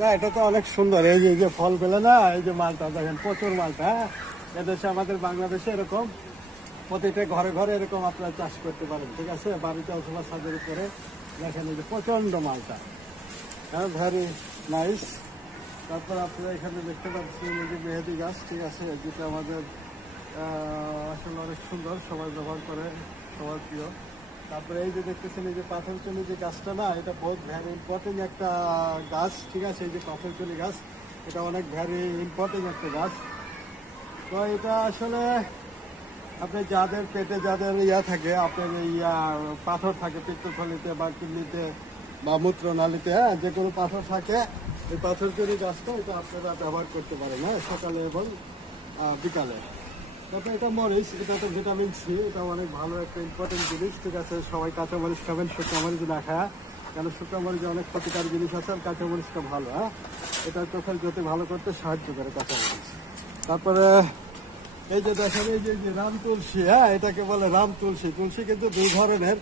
না, এটা তো অনেক সুন্দর। এই যে এই যে ফল পেলে না, এই যে মালটা, দেখেন প্রচুর মালটা হ্যাঁ? এদেশে, আমাদের বাংলাদেশে এরকম, প্রতিটা ঘরে ঘরে এরকম আপনারা চাষ করতে পারেন, ঠিক আছে? বাড়িতে অথবা ছাদের উপরে, দেখেন এই যে প্রচণ্ড মালটা। হ্যাঁ ভেরি নাইস তারপর আপনারা এখানে দেখতে পাচ্ছেন এই যে মেহেদি গাছ, ঠিক আছে? যেটা আমাদের আসলে অনেক সুন্দর, সবাই ব্যবহার করে, সবার প্রিয়। তারপরে এই যে দেখতেছেন, এই যে পাথরচুনি যে গাছটা না, এটা বহুত ভ্যারি ইম্পর্টেন্ট একটা গাছ, ঠিক আছে? এই যে পাথরচুনি গাছ, এটা অনেক ভ্যারি ইম্পর্টেন্ট একটা গাছ। তো এটা আসলে আপনি যাদের পেটে যাদের ইয়া থাকে, আপনার ইয়া পাথর থাকে পিত্তথলিতে বা কিডনিতে বা মূত্রনালীতে হ্যাঁ যে কোনো পাথর থাকে, এই পাথর তৈরি গাছটা এটা আপনারা ব্যবহার করতে পারেন হ্যাঁ সকালে এবং বিকালে। তারপরে এটা মরিচ এটা তো ভিটামিন সি, এটা অনেক ভালো একটা ইম্পর্টেন্ট জিনিস। ঠিক আছে, সবাই কাঁচা মরিচ খাবেন শুকনো মরিচ না কেন শুকনো মরিচে অনেক ক্ষতিকার জিনিস আছে, আর কাঁচা মরিচটা ভালো হ্যাঁ? এটা চোখের জ্যোতি ভালো করতে সাহায্য করে কাঁচা মরিচ তারপরে, এই যে দেখেন, এই যে রাম তুলসী হ্যাঁ এটাকে বলে রাম তুলসী। তুলসী কিন্তু দুই ধরনের।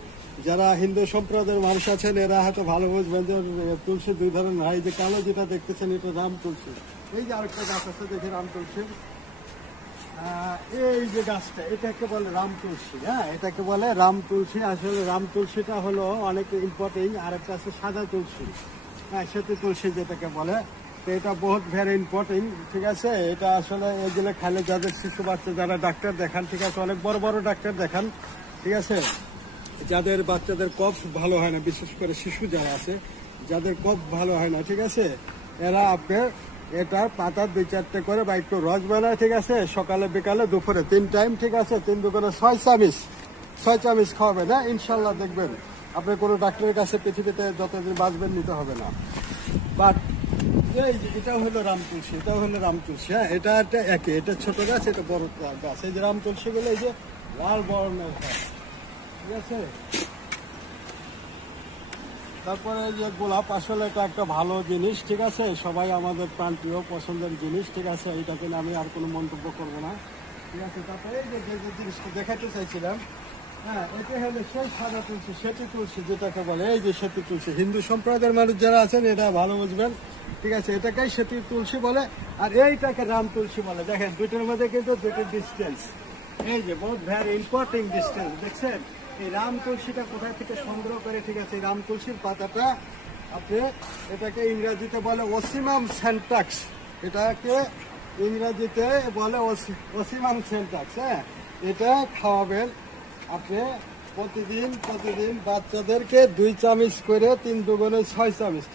যারা হিন্দু সম্প্রদায়ের মানুষ আছেন, এরা হয়তো ভালো বুঝবেন যে তুলসী দুই ধরনের। হয় যে কালো যেটা দেখতেছেন, এটা রাম তুলসী। এই যে আরেকটা গাছ আছে, দেখি রাম তুলসী। এই যে গাছটা, এটাকে বলে রাম তুলসী হ্যাঁ? এটাকে বলে রাম তুলসী। আসলে রাম তুলসীটা হলো অনেক ইম্পর্টেন্ট আর একটা আছে সাদা তুলসী। হ্যাঁ সেতু তুলসী যেটাকে বলে। তো এটা বহুত ভেরি ইম্পর্টেন্ট ঠিক আছে? এটা আসলে এগুলো খাইলে যাদের শিশু বাচ্চা, যারা ডাক্তার দেখান, ঠিক আছে? অনেক বড় বড় ডাক্তার দেখান, ঠিক আছে? যাদের বাচ্চাদের কফ ভালো হয় না, বিশেষ করে শিশু যারা আছে, যাদের কফ ভালো হয় না, ঠিক আছে? এরা আপনার এটার পাতা দুই চারটে করে বা একটু রস বানায়, ঠিক আছে? সকালে, বিকালে, দুপুরে তিন টাইম ঠিক আছে? তিন দুপুরে ছয় চামিচ। ছয় চামিচ খাওয়াবেন হ্যাঁ? ইনশাল্লাহ দেখবেন। আপনি কোনো ডাক্তারের কাছে পৃথিবীতে যতদিন বাঁচবেন, নিতে হবে না। বাট এই যে, এটা হলো রাম তুলসী এটা হলো রাম তুলসী হ্যাঁ? এটা একটা একই এটা ছোট গাছ, এটা বড় গাছ। এই যে রাম তুলসী গুলো, এই যে লাল বর্ণের হয় ঠিক আছে? তারপরে যে গোলাপ আসলে এটা একটা ভালো জিনিস, ঠিক আছে? সবাই আমাদের প্রান্তীয় পছন্দের জিনিস, ঠিক আছে? এইটাকে আমি আর কোনো মন্তব্য করব না। ঠিক আছে, তারপরে যে যে জিনিসটা দেখাতে চাইছিলাম হ্যাঁ এটা হলো সেই সাদা তুলসী সেটি তুলসী যেটাকে বলে, এই যে সেতু তুলসী। হিন্দু সম্প্রদায়ের মানুষ যারা আছেন, এটা ভালো বুঝবেন। ঠিক আছে, এটাকেই সেতু তুলসী বলে, আর এইটাকে রাম তুলসী বলে। দেখেন, দুইটার মধ্যে কিন্তু দুটো ডিস্টেন্স এই যে বহুত ভ্যারি ইম্পর্টেন্ট ডিস্টেন্স দেখছেন? এই রাম তুলসীটা কোথায় থেকে সংগ্রহ করে? ঠিক আছে, এই রাম তুলসীর পাতাটা আপনি এটাকে ইংরাজিতে বলে অসীমাম সেন্টাক্স। এটাকে ইংরাজিতে বলে অসিমাম সেন্টাক্স হ্যাঁ? এটা খাওয়াবেন আপনি প্রতিদিন প্রতিদিন বাচ্চাদেরকে দুই চামিচ করে, তিন দুগুণে ছয় চামচ।